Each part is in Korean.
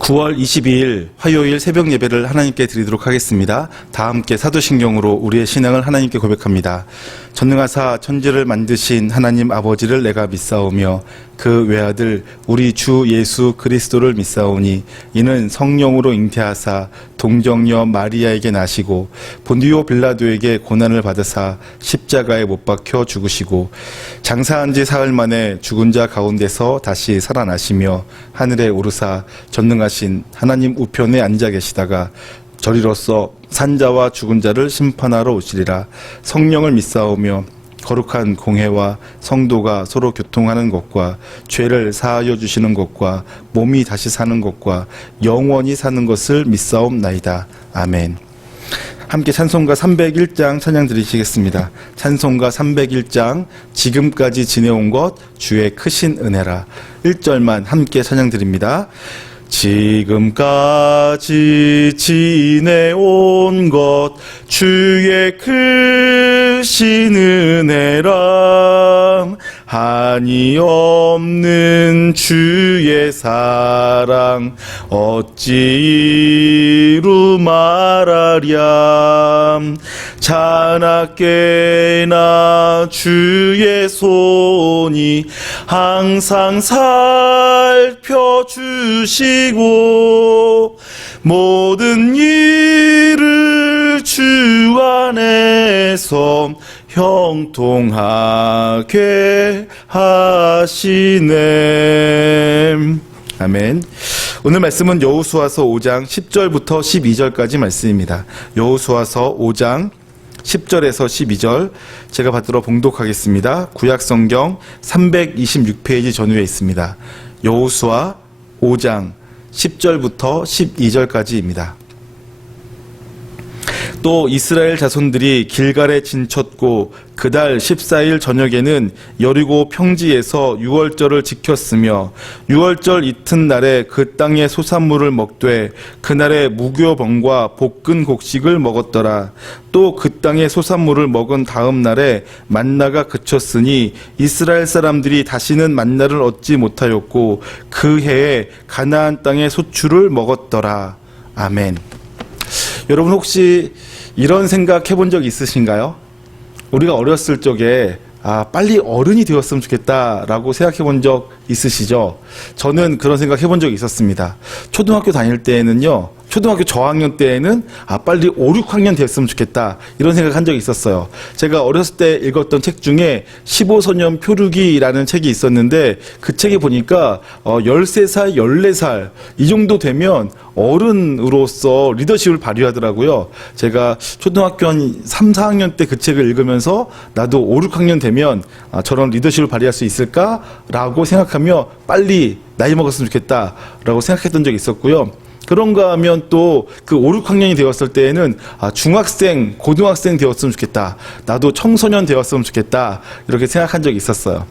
9월 22일 화요일 새벽 예배를 하나님께 드리도록 하겠습니다. 다 함께 사도신경으로 우리의 신앙을 하나님께 고백합니다. 전능하사 천지를 만드신 하나님 아버지를 내가 믿사오며 그 외아들 우리 주 예수 그리스도를 믿사오니 이는 성령으로 잉태하사 동정녀 마리아에게 나시고 본디오 빌라도에게 고난을 받으사 십자가에 못 박혀 죽으시고 장사한 지 사흘 만에 죽은 자 가운데서 다시 살아나시며 하늘에 오르사 전능하신 하나님 우편에 앉아 계시다가 저리로서 산자와 죽은 자를 심판하러 오시리라. 성령을 믿사오며 거룩한 공회와 성도가 서로 교통하는 것과 죄를 사하여 주시는 것과 몸이 다시 사는 것과 영원히 사는 것을 믿사옵나이다. 아멘. 함께 찬송가 301장 찬양 드리시겠습니다. 찬송가 301장 지금까지 지내온 것 주의 크신 은혜라. 1절만 함께 찬양 드립니다. 지금까지 지내온 것 주의 크신 은혜람 한이 없는 주의 사랑 어찌 이루 말하랴. 자나깨나 주의 손이 항상 살펴주시고 모든 일을 주 안에서 형통하게 하시네. 아멘. 오늘 말씀은 여호수아서 5장 10절부터 12절까지 말씀입니다. 여호수아서 5장 10절에서 12절 제가 받들어 봉독하겠습니다. 구약성경 326페이지 전후에 있습니다. 여호수아 5장 10절부터 12절까지입니다. 또 이스라엘 자손들이 길갈에 진쳤고 그달 14일 저녁에는 여리고 평지에서 유월절을 지켰으며 유월절 이튿날에 그 땅의 소산물을 먹되 그날에 무교병과 볶은 곡식을 먹었더라. 또 그 땅의 소산물을 먹은 다음 날에 만나가 그쳤으니 이스라엘 사람들이 다시는 만나를 얻지 못하였고 그 해에 가나안 땅의 소출을 먹었더라. 아멘. 여러분 혹시 이런 생각 해본 적 있으신가요? 우리가 어렸을 적에 빨리 어른이 되었으면 좋겠다라고 생각해 본 적 있으시죠? 저는 그런 생각 해본 적이 있었습니다. 초등학교 다닐 때에는요, 초등학교 저학년 때에는 빨리 5, 6학년 됐으면 좋겠다 이런 생각 한 적이 있었어요. 제가 어렸을 때 읽었던 책 중에 15소년 표류기라는 책이 있었는데 그 책에 보니까 13살, 14살 이 정도 되면 어른으로서 리더십을 발휘하더라고요. 제가 초등학교 한 3, 4학년 때 그 책을 읽으면서 나도 5, 6학년 되면 저런 리더십을 발휘할 수 있을까라고 생각하며 빨리 나이 먹었으면 좋겠다라고 생각했던 적이 있었고요. 그런가 하면 또 그 5, 6학년이 되었을 때에는 중학생, 고등학생 되었으면 좋겠다. 나도 청소년 되었으면 좋겠다. 이렇게 생각한 적이 있었어요.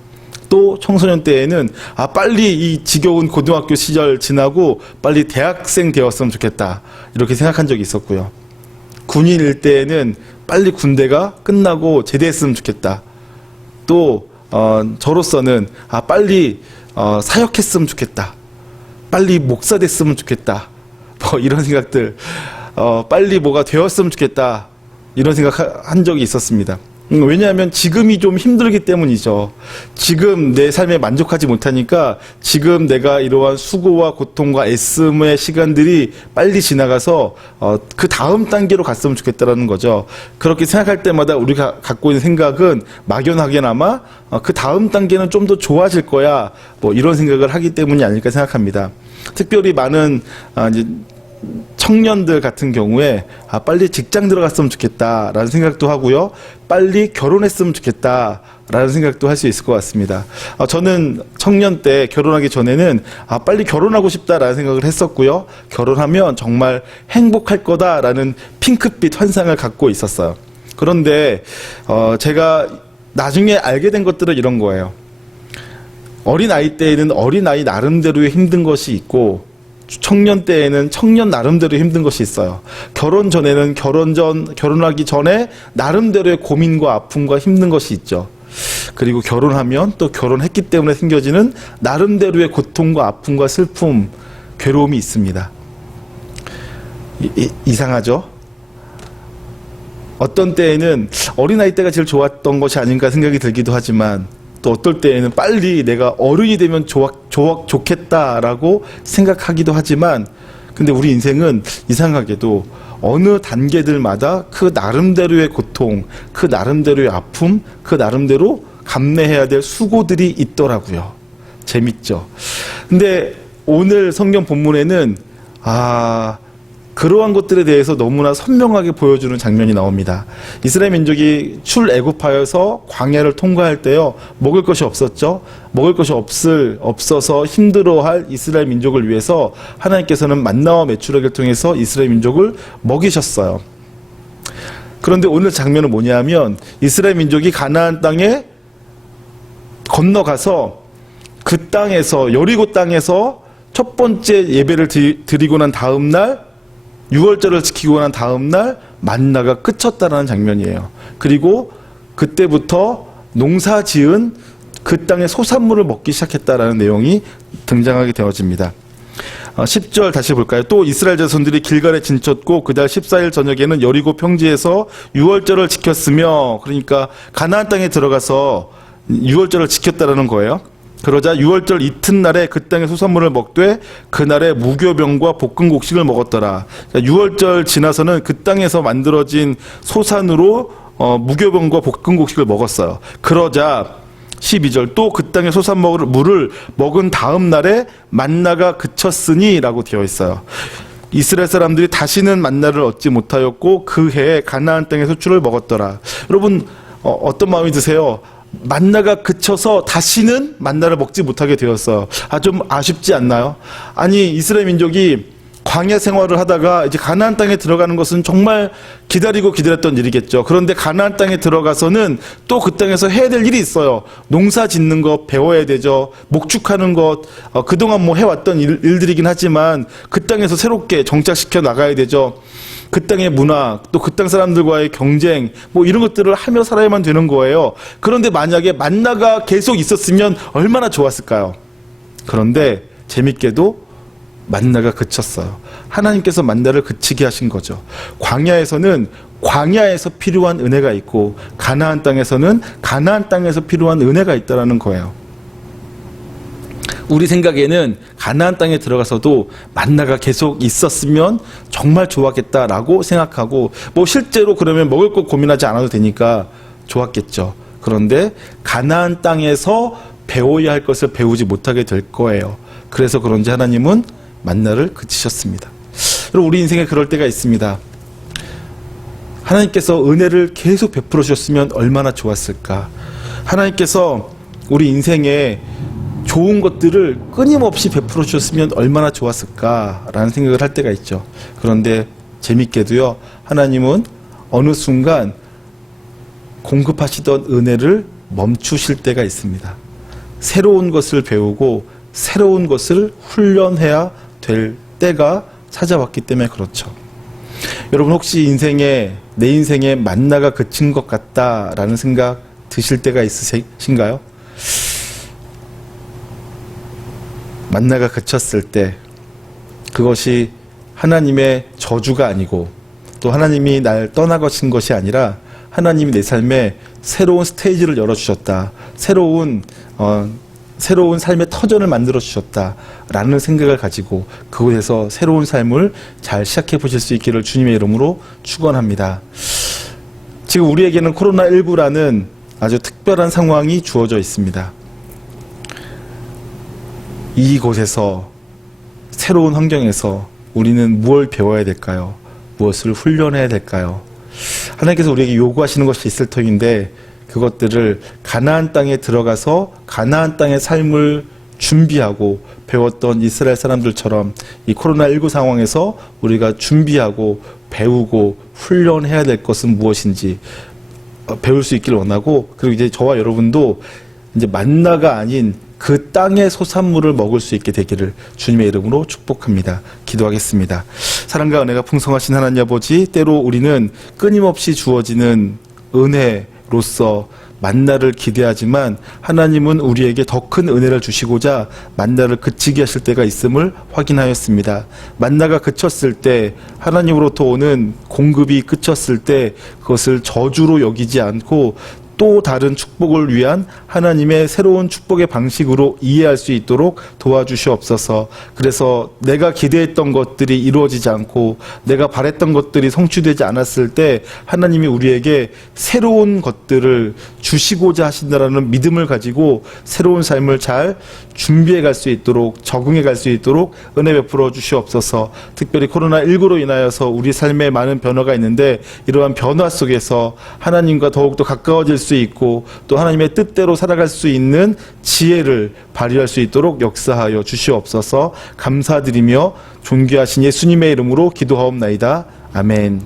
또 청소년 때에는 빨리 이 지겨운 고등학교 시절 지나고 빨리 대학생 되었으면 좋겠다. 이렇게 생각한 적이 있었고요. 군인일 때에는 빨리 군대가 끝나고 제대했으면 좋겠다. 또 저로서는 빨리 사역했으면 좋겠다. 빨리 목사 됐으면 좋겠다. 이런 생각들, 빨리 뭐가 되었으면 좋겠다. 이런 생각 한 적이 있었습니다. 왜냐하면 지금이 좀 힘들기 때문이죠. 지금 내 삶에 만족하지 못하니까 지금 내가 이러한 수고와 고통과 애씀의 시간들이 빨리 지나가서 그 다음 단계로 갔으면 좋겠다라는 거죠. 그렇게 생각할 때마다 우리가 갖고 있는 생각은 막연하게나마 그 다음 단계는 좀 더 좋아질 거야. 이런 생각을 하기 때문이 아닐까 생각합니다. 특별히 많은 이제 청년들 같은 경우에 빨리 직장 들어갔으면 좋겠다라는 생각도 하고요. 빨리 결혼했으면 좋겠다라는 생각도 할 수 있을 것 같습니다. 저는 청년 때 결혼하기 전에는 빨리 결혼하고 싶다라는 생각을 했었고요. 결혼하면 정말 행복할 거다라는 핑크빛 환상을 갖고 있었어요. 그런데 제가 나중에 알게 된 것들은 이런 거예요. 어린아이 때에는 어린아이 나름대로의 힘든 것이 있고 청년 때에는 청년 나름대로 힘든 것이 있어요. 결혼 전에는 결혼하기 전에 나름대로의 고민과 아픔과 힘든 것이 있죠. 그리고 결혼하면 또 결혼했기 때문에 생겨지는 나름대로의 고통과 아픔과 슬픔, 괴로움이 있습니다. 이상하죠? 어떤 때에는 어린아이 때가 제일 좋았던 것이 아닌가 생각이 들기도 하지만 또 어떨 때에는 빨리 내가 어른이 되면 좋겠다라고 생각하기도 하지만 근데 우리 인생은 이상하게도 어느 단계들마다 그 나름대로의 고통, 그 나름대로의 아픔, 그 나름대로 감내해야 될 수고들이 있더라고요. 재밌죠? 근데 오늘 성경 본문에는 그러한 것들에 대해서 너무나 선명하게 보여주는 장면이 나옵니다. 이스라엘 민족이 출애굽하여서 광야를 통과할 때요, 먹을 것이 없었죠. 먹을 것이 없어서 힘들어할 이스라엘 민족을 위해서 하나님께서는 만나와 메추라기를 통해서 이스라엘 민족을 먹이셨어요. 그런데 오늘 장면은 뭐냐면 이스라엘 민족이 가나안 땅에 건너가서 그 땅에서 여리고 땅에서 첫 번째 예배를 드리고 난 다음 날 유월절을 지키고 난 다음 날 만나가 그쳤다라는 장면이에요. 그리고 그때부터 농사 지은 그 땅의 소산물을 먹기 시작했다라는 내용이 등장하게 되어집니다. 10절 다시 볼까요? 또 이스라엘 자손들이 길갈에 진쳤고 그달 14일 저녁에는 여리고 평지에서 유월절을 지켰으며, 그러니까 가나안 땅에 들어가서 유월절을 지켰다라는 거예요. 그러자 유월절 이튿날에 그 땅의 소산물을 먹되 그날에 무교병과 볶은 곡식을 먹었더라. 그러니까 유월절 지나서는 그 땅에서 만들어진 소산으로 무교병과 볶은 곡식을 먹었어요. 그러자 12절 또 그 땅의 소산물을 먹은 다음 날에 만나가 그쳤으니 라고 되어 있어요. 이스라엘 사람들이 다시는 만나를 얻지 못하였고 그 해에 가나안 땅의 소출을 먹었더라. 여러분 어떤 마음이 드세요? 만나가 그쳐서 다시는 만나를 먹지 못하게 되었어요. 좀 아쉽지 않나요? 아니 이스라엘 민족이 광야 생활을 하다가 이제 가나안 땅에 들어가는 것은 정말 기다렸던 일이겠죠. 그런데 가나안 땅에 들어가서는 또 그 땅에서 해야 될 일이 있어요. 농사 짓는 것 배워야 되죠. 목축하는 것, 그동안 뭐 해왔던 일들이긴 하지만 그 땅에서 새롭게 정착시켜 나가야 되죠. 그 땅의 문화, 또 그 땅 사람들과의 경쟁, 뭐 이런 것들을 하며 살아야만 되는 거예요. 그런데 만약에 만나가 계속 있었으면 얼마나 좋았을까요? 그런데 재밌게도 만나가 그쳤어요. 하나님께서 만나를 그치게 하신 거죠. 광야에서는 광야에서 필요한 은혜가 있고 가나안 땅에서는 가나안 땅에서 필요한 은혜가 있다라는 거예요. 우리 생각에는 가나안 땅에 들어가서도 만나가 계속 있었으면 정말 좋았겠다라고 생각하고 뭐 실제로 그러면 먹을 것 고민하지 않아도 되니까 좋았겠죠. 그런데 가나안 땅에서 배워야 할 것을 배우지 못하게 될 거예요. 그래서 그런지 하나님은 만나를 그치셨습니다. 여러분 우리 인생에 그럴 때가 있습니다. 하나님께서 은혜를 계속 베풀어 주셨으면 얼마나 좋았을까. 하나님께서 우리 인생에 좋은 것들을 끊임없이 베풀어 주셨으면 얼마나 좋았을까라는 생각을 할 때가 있죠. 그런데 재밌게도요, 하나님은 어느 순간 공급하시던 은혜를 멈추실 때가 있습니다. 새로운 것을 배우고 새로운 것을 훈련해야 될 때가 찾아왔기 때문에 그렇죠. 여러분 혹시 내 인생에 만나가 그친 것 같다라는 생각 드실 때가 있으신가요? 만나가 그쳤을 때 그것이 하나님의 저주가 아니고 또 하나님이 날 떠나가신 것이 아니라 하나님이 내 삶에 새로운 스테이지를 열어주셨다. 새로운 삶의 터전을 만들어 주셨다라는 생각을 가지고 그곳에서 새로운 삶을 잘 시작해 보실 수 있기를 주님의 이름으로 축원합니다. 지금 우리에게는 코로나19라는 아주 특별한 상황이 주어져 있습니다. 이곳에서 새로운 환경에서 우리는 무엇을 배워야 될까요? 무엇을 훈련해야 될까요? 하나님께서 우리에게 요구하시는 것이 있을 터인데 그것들을 가나안 땅에 들어가서 가나안 땅의 삶을 준비하고 배웠던 이스라엘 사람들처럼 이 코로나19 상황에서 우리가 준비하고 배우고 훈련해야 될 것은 무엇인지 배울 수 있기를 원하고, 그리고 이제 저와 여러분도 이제 만나가 아닌 그 땅의 소산물을 먹을 수 있게 되기를 주님의 이름으로 축복합니다. 기도하겠습니다. 사랑과 은혜가 풍성하신 하나님 아버지, 때로 우리는 끊임없이 주어지는 은혜로서 만나를 기대하지만 하나님은 우리에게 더 큰 은혜를 주시고자 만나를 그치게 하실 때가 있음을 확인하였습니다. 만나가 그쳤을 때, 하나님으로부터 오는 공급이 그쳤을 때 그것을 저주로 여기지 않고 또 다른 축복을 위한 하나님의 새로운 축복의 방식으로 이해할 수 있도록 도와주시옵소서. 그래서 내가 기대했던 것들이 이루어지지 않고 내가 바랬던 것들이 성취되지 않았을 때 하나님이 우리에게 새로운 것들을 주시고자 하신다라는 믿음을 가지고 새로운 삶을 잘 준비해 갈 수 있도록, 적응해 갈 수 있도록 은혜 베풀어 주시옵소서. 특별히 코로나19로 인하여서 우리 삶에 많은 변화가 있는데 이러한 변화 속에서 하나님과 더욱더 가까워질 수 있고 또 하나님의 뜻대로 살아갈 수 있는 지혜를 발휘할 수 있도록 역사하여 주시옵소서. 감사드리며 존귀하신 예수님의 이름으로 기도하옵나이다. 아멘.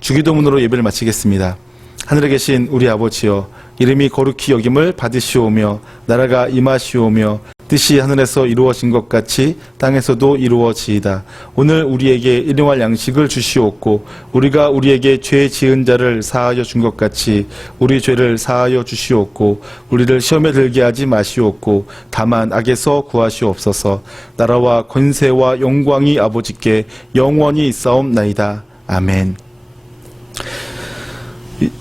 주기도문으로 예배를 마치겠습니다. 하늘에 계신 우리 아버지여, 이름이 거룩히 여김을 받으시오며 나라가 임하시오며 뜻이 하늘에서 이루어진 것 같이 땅에서도 이루어지이다. 오늘 우리에게 일용할 양식을 주시옵고 우리가 우리에게 죄 지은 자를 사하여 준 것 같이 우리 죄를 사하여 주시옵고 우리를 시험에 들게 하지 마시옵고 다만 악에서 구하시옵소서. 나라와 권세와 영광이 아버지께 영원히 있사옵나이다. 아멘.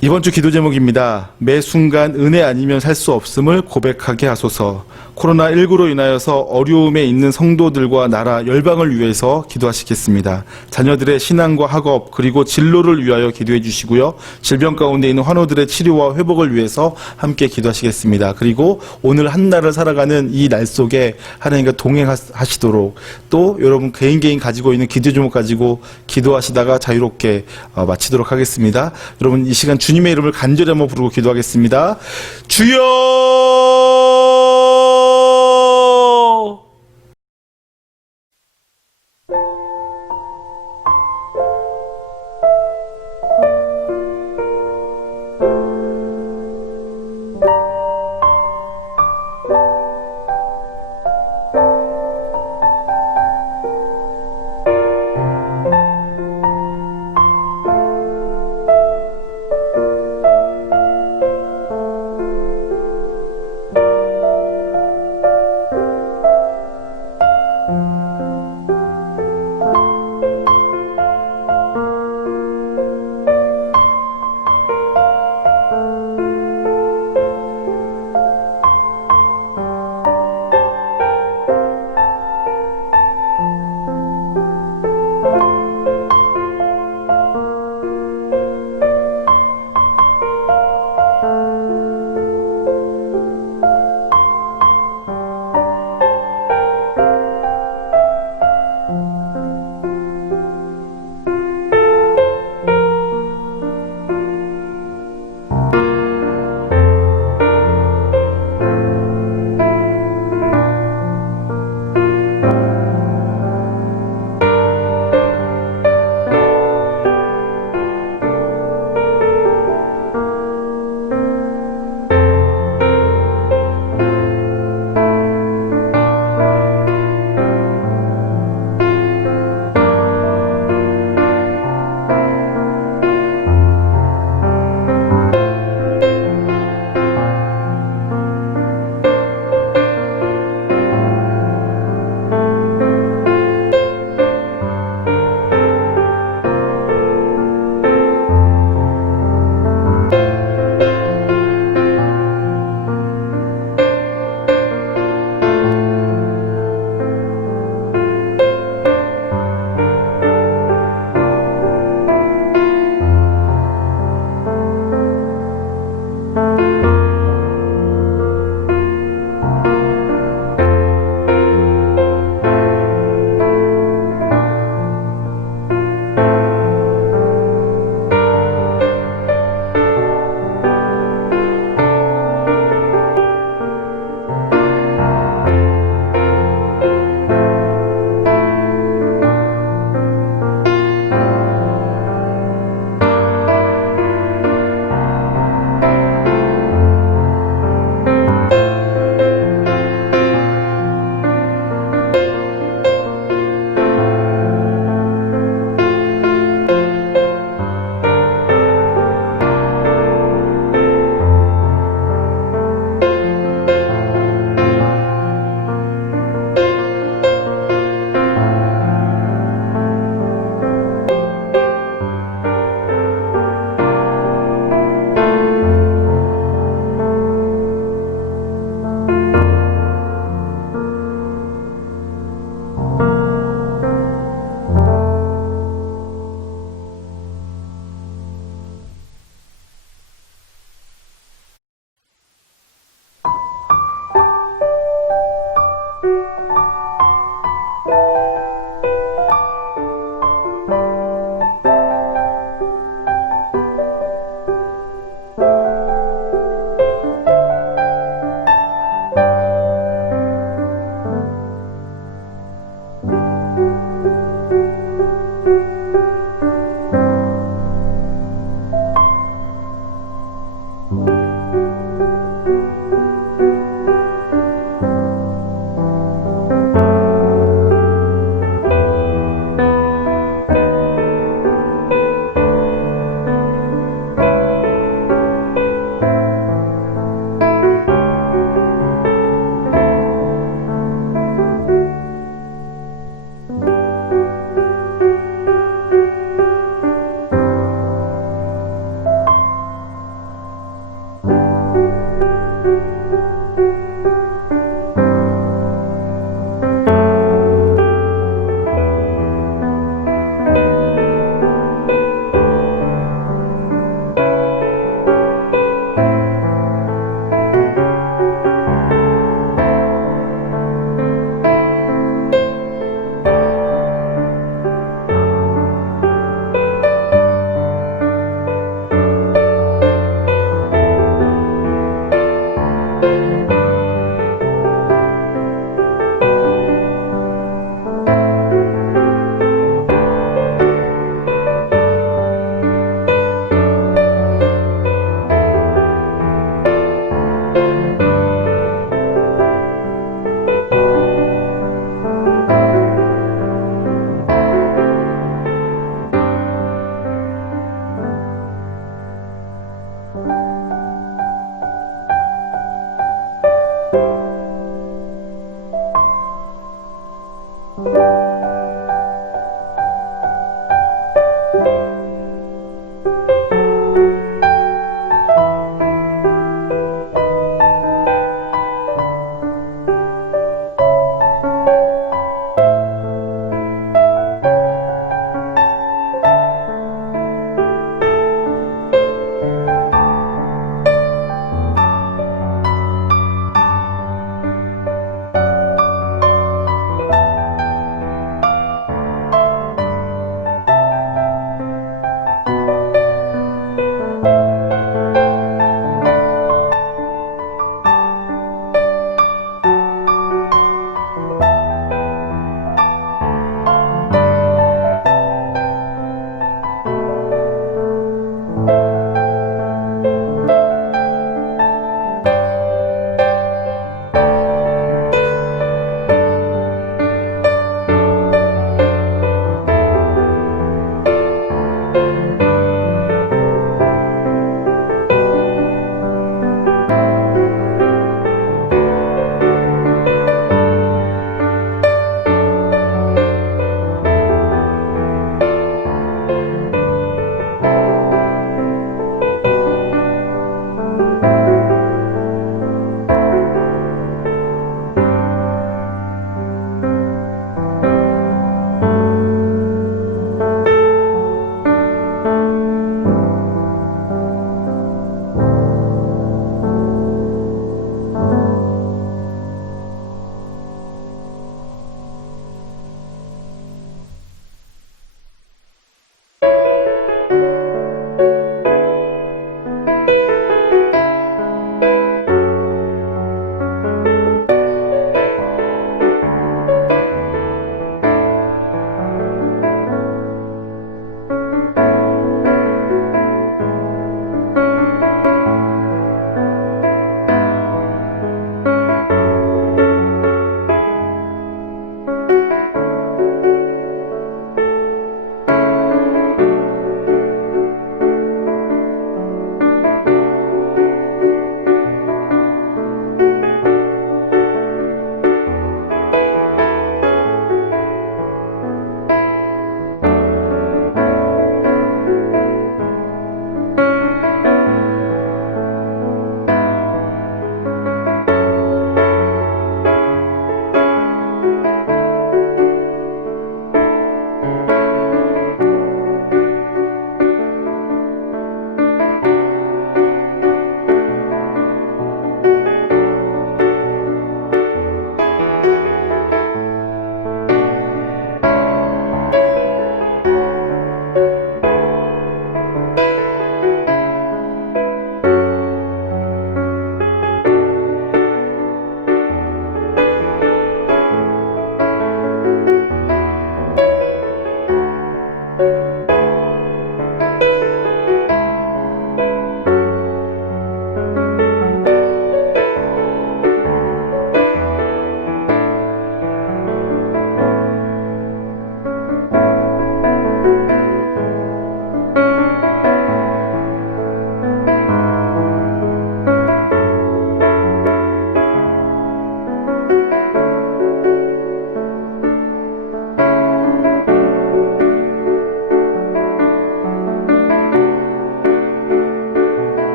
이번 주 기도 제목입니다. 매 순간 은혜 아니면 살 수 없음을 고백하게 하소서. 코로나19로 인하여서 어려움에 있는 성도들과 나라, 열방을 위해서 기도하시겠습니다. 자녀들의 신앙과 학업 그리고 진로를 위하여 기도해 주시고요. 질병 가운데 있는 환우들의 치료와 회복을 위해서 함께 기도하시겠습니다. 그리고 오늘 한 날을 살아가는 이 날 속에 하나님과 동행하시도록, 또 여러분 개인 가지고 있는 기도 제목 가지고 기도하시다가 자유롭게 마치도록 하겠습니다. 여러분 이 시간 주님의 이름을 간절히 한번 부르고 기도하겠습니다. 주여!